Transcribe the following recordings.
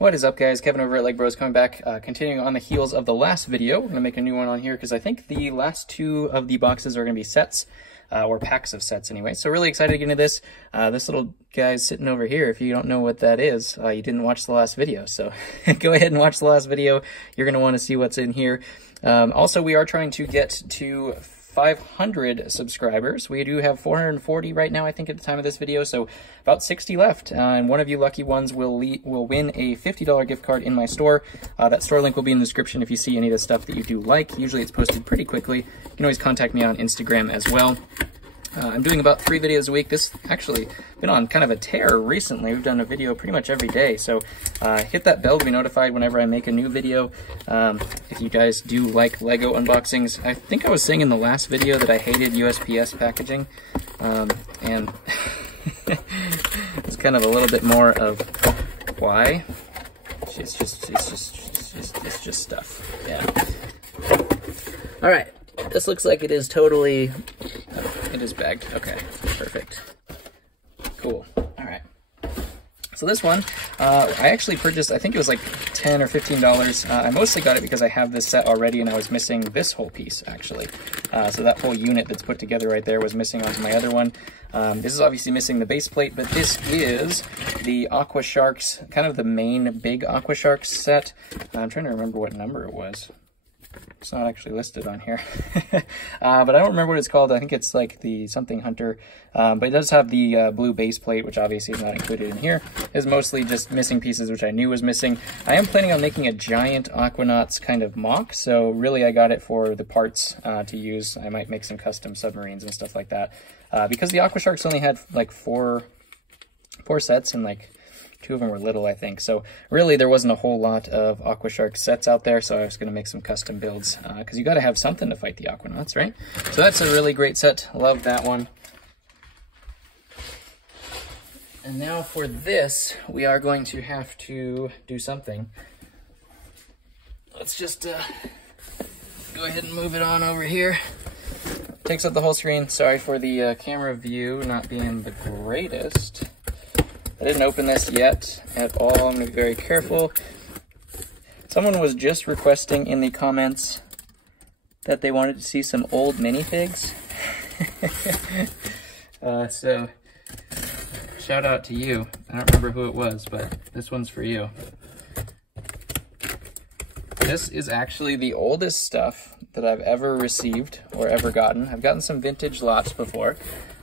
What is up, guys? Kevin over at LEGbrOs coming back, continuing on the heels of the last video. We're going to make a new one on here because I think the last two of the boxes are going to be sets, or packs of sets anyway. So really excited to get into this. This little guy's sitting over here. If you don't know what that is, you didn't watch the last video. So go ahead and watch the last video. You're going to want to see what's in here. Also, we are trying to get to 500 subscribers. We do have 440 right now, I think, at the time of this video, so about 60 left. And one of you lucky ones will win a $50 gift card in my store. That store link will be in the description if you see any of the stuff that you do like. Usually it's posted pretty quickly. You can always contact me on Instagram as well. I'm doing about 3 videos a week. This actually been on kind of a tear recently. We've done a video pretty much every day. So hit that bell to be notified whenever I make a new video. If you guys do like Lego unboxings, I think I was saying in the last video that I hated USPS packaging. And it's kind of a little bit more of why. It's just stuff. Yeah. All right. This looks like it is totally... It is bagged. Okay, perfect. Cool. All right. So this one, I actually purchased, I think it was like $10 or $15. I mostly got it because I have this set already and I was missing this whole piece, actually. So that whole unit that's put together right there was missing onto my other one. This is obviously missing the base plate, but this is the Aqua Sharks, kind of the main big Aqua Sharks set. I'm trying to remember what number it was. It's not actually listed on here, but I don't remember what it's called. I think it's like the something Hunter, but it does have the blue base plate, which obviously is not included in here. It's mostly just missing pieces, which I knew was missing. I am planning on making a giant Aquanauts kind of mock, so really I got it for the parts to use. I might make some custom submarines and stuff like that, because the Aqua Sharks only had like four sets and like 2 of them were little, I think. So really there wasn't a whole lot of Aqua Shark sets out there, so I was going to make some custom builds, because you got to have something to fight the Aquanauts, right? So that's a really great set. Love that one. And now for this, we are going to have to do something. Let's just go ahead and move it on over here. Takes up the whole screen. Sorry for the camera view not being the greatest. I didn't open this yet at all. I'm going to be very careful. Someone was just requesting in the comments that they wanted to see some old minifigs. So, shout out to you. I don't remember who it was, but this one's for you. This is actually the oldest stuff that I've ever received or ever gotten. I've gotten some vintage lots before,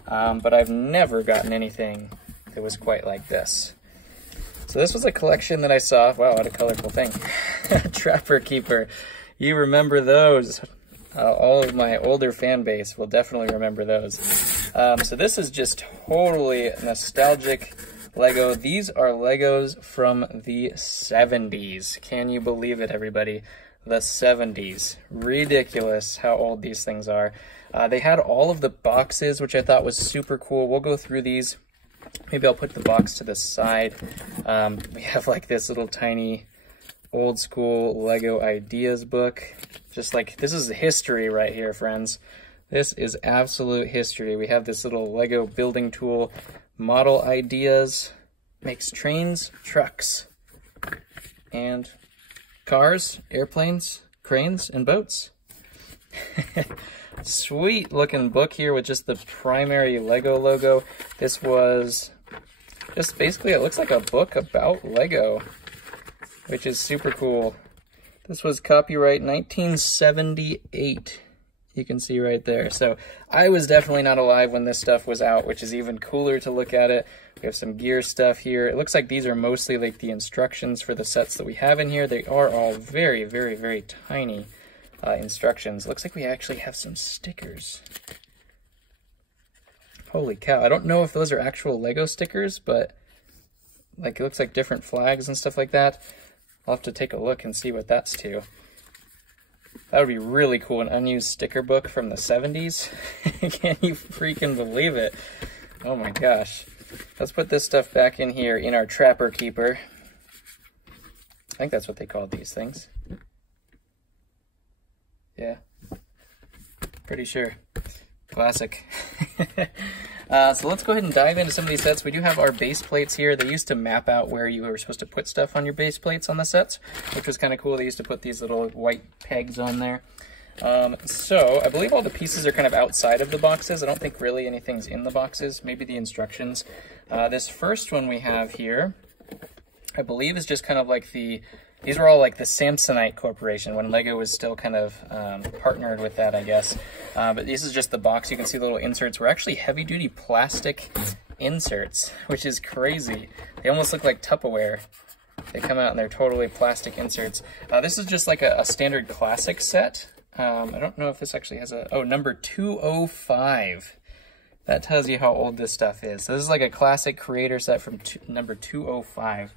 but I've never gotten anything it was quite like this. So this was a collection that I saw. Wow, what a colorful thing. Trapper Keeper. You remember those. All of my older fan base will definitely remember those. So this is just totally nostalgic Lego. These are Legos from the 70s. Can you believe it, everybody? The 70s. Ridiculous how old these things are. They had all of the boxes, which I thought was super cool. We'll go through these. Maybe I'll put the box to the side. We have like this little tiny old school Lego ideas book. Just like, this is history right here, friends. This is absolute history. We have this little Lego building tool, model ideas, makes trains, trucks, and cars, airplanes, cranes, and boats. Sweet looking book here with just the primary Lego logo. This was just basically, it looks like a book about Lego, which is super cool. This was copyright 1978. You can see right there. So I was definitely not alive when this stuff was out, which is even cooler to look at it. We have some gear stuff here. It looks like these are mostly like the instructions for the sets that we have in here. They are all very, very, very tiny instructions. Looks like we actually have some stickers. Holy cow. I don't know if those are actual Lego stickers, but like it looks like different flags and stuff like that. I'll have to take a look and see what that's to. That would be really cool, an unused sticker book from the 70s. Can you freaking believe it? Oh my gosh. Let's put this stuff back in here in our Trapper Keeper. I think that's what they called these things. Yeah, pretty sure. Classic. So let's go ahead and dive into some of these sets. We do have our base plates here. They used to map out where you were supposed to put stuff on your base plates on the sets, which was kind of cool. They used to put these little white pegs on there. So I believe all the pieces are kind of outside of the boxes. I don't think really anything's in the boxes, maybe the instructions. This first one we have here, I believe is just kind of like these were all like the Samsonite Corporation when LEGO was still kind of partnered with that, I guess. But this is just the box. You can see the little inserts were actually heavy-duty plastic inserts, which is crazy. They almost look like Tupperware. They come out and they're totally plastic inserts. This is just like a standard classic set. I don't know if this actually has a... Oh, number 205. That tells you how old this stuff is. So this is like a classic creator set from number 205.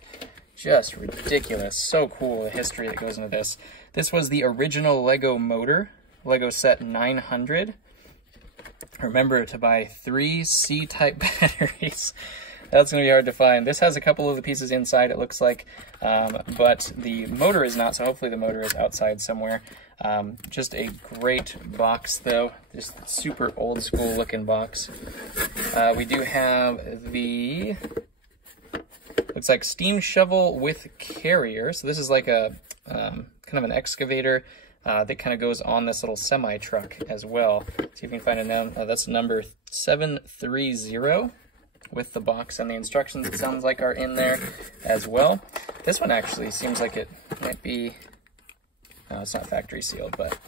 Just ridiculous. So cool, the history that goes into this. This was the original LEGO motor, LEGO set 900. Remember to buy 3 C-type batteries. That's going to be hard to find. This has a couple of the pieces inside, it looks like, but the motor is not, so hopefully the motor is outside somewhere. Just a great box, though. Just super old school looking box. We do have the, looks like steam shovel with carrier. So this is like a kind of an excavator that kind of goes on this little semi-truck as well. See if you can find it now. That's number 730. With the box and the instructions, it sounds like, are in there as well. This one actually seems like it might be, it's not factory sealed, but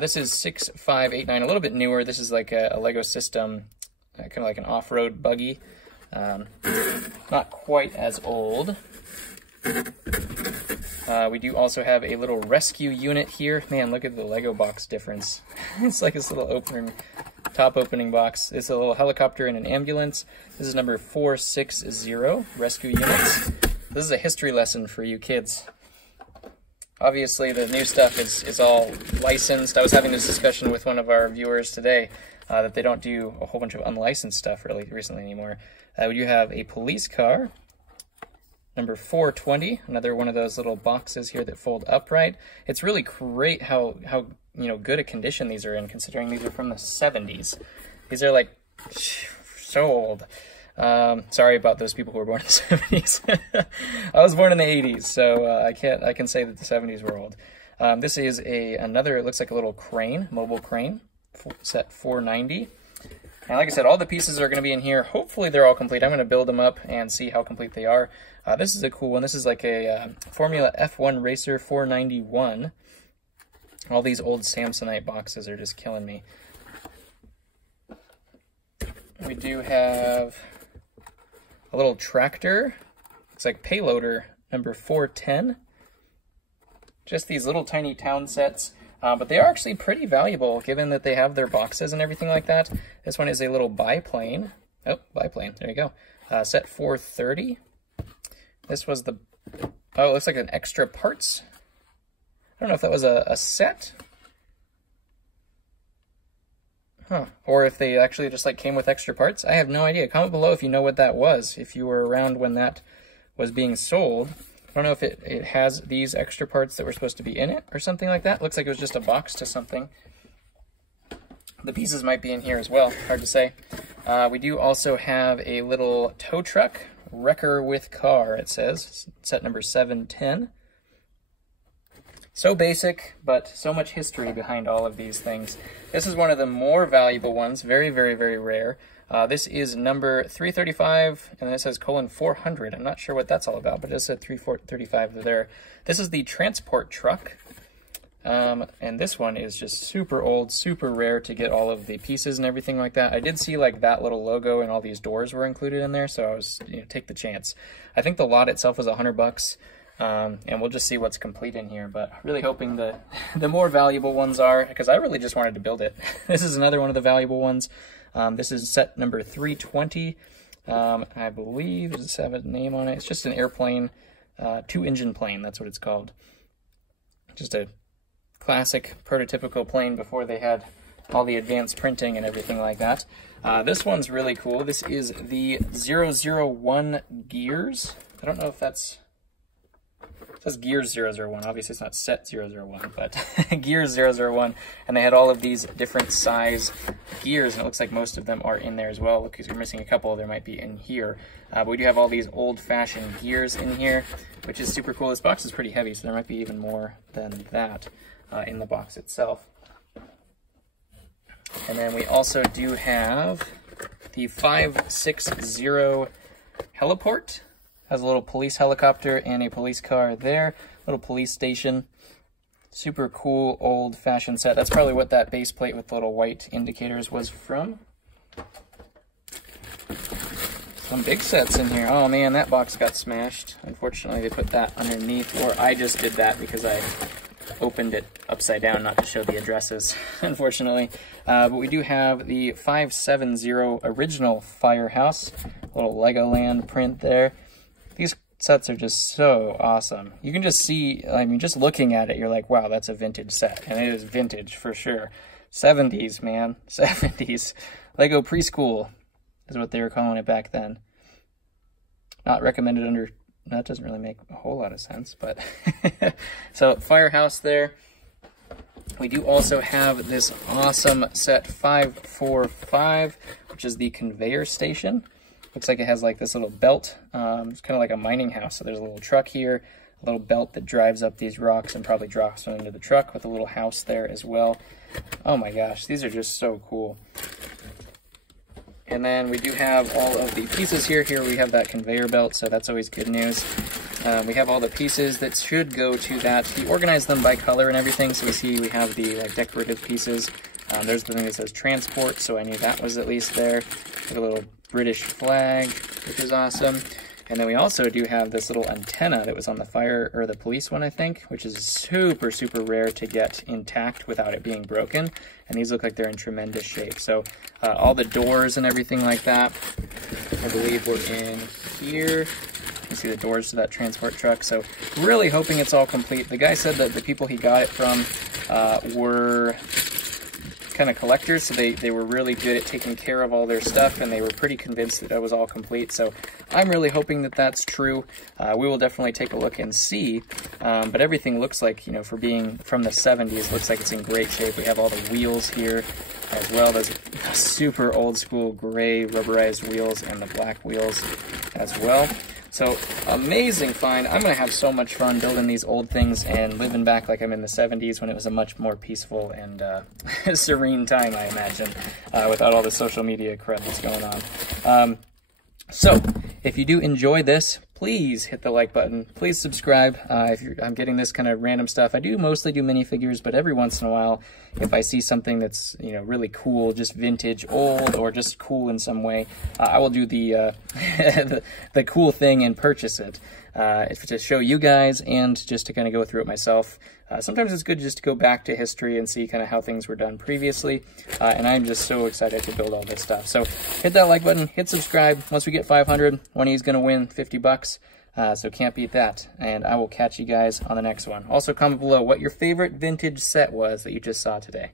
this is 6589, a little bit newer. This is like a LEGO system, kind of like an off-road buggy. Not quite as old. We do also have a little rescue unit here. Man, look at the LEGO box difference. It's like this little top opening box. It's a little helicopter and an ambulance. This is number 460, rescue units. This is a history lesson for you kids. Obviously, the new stuff is all licensed. I was having this discussion with one of our viewers today that they don't do a whole bunch of unlicensed stuff really recently anymore. We do have a police car. Number 420, another one of those little boxes here that fold upright. It's really great how good a condition these are in, considering these are from the 70s. These are like so old. Sorry about those people who were born in the 70s. I was born in the 80s, so I can say that the 70s were old. This is another, it looks like a little crane, mobile crane, set 490. And like I said, all the pieces are going to be in here. Hopefully they're all complete. I'm going to build them up and see how complete they are. This is a cool one. This is like a Formula F1 Racer 491. All these old Samsonite boxes are just killing me. We do have a little tractor. It's like payloader number 410. Just these little tiny town sets. But they are actually pretty valuable given that they have their boxes and everything like that. This one is a little biplane. Oh, biplane. There you go. Set 430. This was the... Oh, it looks like an extra parts. I don't know if that was a set. Huh. Or if they actually just like came with extra parts. I have no idea. Comment below if you know what that was. If you were around when that was being sold. I don't know if it has these extra parts that were supposed to be in it or something like that. Looks like it was just a box to something. The pieces might be in here as well. Hard to say. We do also have a little tow truck. Wrecker with car, it says. Set number 710. So basic, but so much history behind all of these things. This is one of the more valuable ones. Very, very, very rare. This is number 335, and it says :400. I'm not sure what that's all about, but it said 335 there. This is the transport truck, and this one is just super old, super rare to get all of the pieces and everything like that. I did see like that little logo and all these doors were included in there, so I was, take the chance. I think the lot itself was $100, and we'll just see what's complete in here, but really hoping the more valuable ones are, because I really just wanted to build it. This is another one of the valuable ones. This is set number 320. I believe, does it have a name on it? It's just an airplane, 2-engine plane, that's what it's called. Just a classic prototypical plane before they had all the advanced printing and everything like that. This one's really cool. This is the 001 Gears. I don't know if that's It says Gears 001. Obviously it's not set 001, but Gears 001. And they had all of these different size gears, and it looks like most of them are in there as well. Look, because you're missing a couple, there might be in here. But we do have all these old-fashioned gears in here, which is super cool. This box is pretty heavy, so there might be even more than that in the box itself. And then we also do have the 560 heliport. Has a little police helicopter and a police car there. Little police station. Super cool old-fashioned set. That's probably what that base plate with the little white indicators was from. Some big sets in here. Oh man, that box got smashed. Unfortunately, they put that underneath, or I just did that because I opened it upside down, not to show the addresses, unfortunately. But we do have the 570 original Firehouse, little Legoland print there. These sets are just so awesome. You can just see, I mean, just looking at it, you're like, wow, that's a vintage set. And it is vintage for sure. 70s, man, 70s. Lego Preschool is what they were calling it back then. Not recommended under... That doesn't really make a whole lot of sense, but... So, Firehouse there. We do also have this awesome set 545, which is the conveyor station. Looks like it has like this little belt. It's kind of like a mining house. So there's a little truck here, a little belt that drives up these rocks and probably drops them into the truck with a little house there as well. Oh my gosh, these are just so cool. And then we do have all of the pieces here. Here we have that conveyor belt, so that's always good news. We have all the pieces that should go to that. He organized them by color and everything, so we see we have the like decorative pieces. There's the thing that says transport, so I knew that was at least there. Got a little British flag, which is awesome. And then we also do have this little antenna that was on the fire, or the police one, I think, which is super, super rare to get intact without it being broken. And these look like they're in tremendous shape. So all the doors and everything like that, I believe were in here. You can see the doors to that transport truck. So really hoping it's all complete. The guy said that the people he got it from were kind of collectors, so they were really good at taking care of all their stuff, and they were pretty convinced that it was all complete. So I'm really hoping that that's true. We will definitely take a look and see, but everything looks like, you know, for being from the 70s, looks like it's in great shape. We have all the wheels here as well. Those super old school gray rubberized wheels and the black wheels as well. So, amazing find. I'm going to have so much fun building these old things and living back like I'm in the 70s when it was a much more peaceful and serene time, I imagine, without all the social media crud that's going on. So, if you do enjoy this, please hit the like button. Please subscribe. I'm getting this kind of random stuff. I do mostly do minifigures, but every once in a while, if I see something that's, you know, really cool, just vintage, old, or just cool in some way, I will do the the cool thing and purchase it to show you guys and just to kind of go through it myself. Sometimes it's good just to go back to history and see kind of how things were done previously, and I'm just so excited to build all this stuff. So hit that like button, hit subscribe. Once we get 500, one of you's going to win 50 bucks, so can't beat that, and I will catch you guys on the next one. Also comment below what your favorite vintage set was that you just saw today.